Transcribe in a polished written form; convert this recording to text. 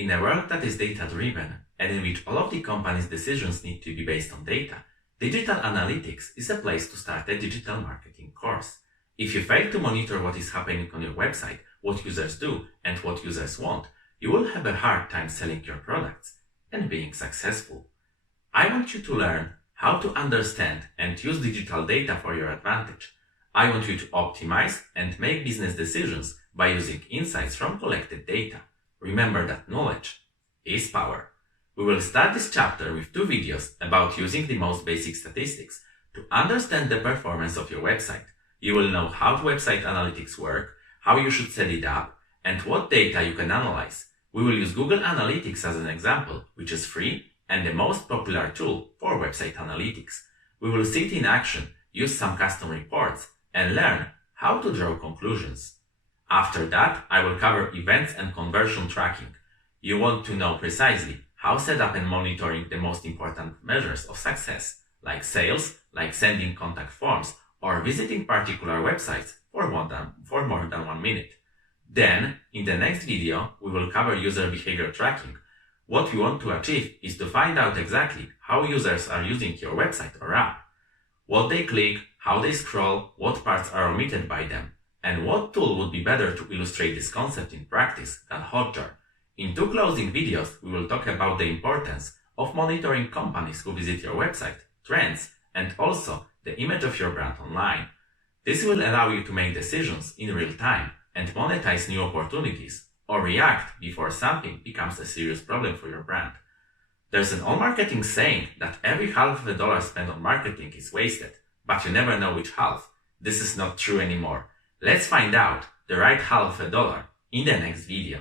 In a world that is data-driven, and in which all of the company's decisions need to be based on data, digital analytics is a place to start a digital marketing course. If you fail to monitor what is happening on your website, what users do, and what users want, you will have a hard time selling your products and being successful. I want you to learn how to understand and use digital data for your advantage. I want you to optimize and make business decisions by using insights from collected data. Remember that knowledge is power. We will start this chapter with 2 videos about using the most basic statistics to understand the performance of your website. You will know how website analytics work, how you should set it up, and what data you can analyze. We will use Google Analytics as an example, which is free and the most popular tool for website analytics. We will see it in action, use some custom reports, and learn how to draw conclusions. After that, I will cover events and conversion tracking. You want to know precisely how set up and monitoring the most important measures of success, like sales, like sending contact forms, or visiting particular websites for more than 1 minute. Then, in the next video, we will cover user behavior tracking. What we want to achieve is to find out exactly how users are using your website or app, what they click, how they scroll, what parts are omitted by them, and what tool would be better to illustrate this concept in practice than Hotjar. In 2 closing videos, we will talk about the importance of monitoring companies who visit your website, trends, and also the image of your brand online. This will allow you to make decisions in real time and monetize new opportunities or react before something becomes a serious problem for your brand. There's an old marketing saying that every half of a dollar spent on marketing is wasted, but you never know which half. This is not true anymore. Let's find out the right half of a dollar in the next video.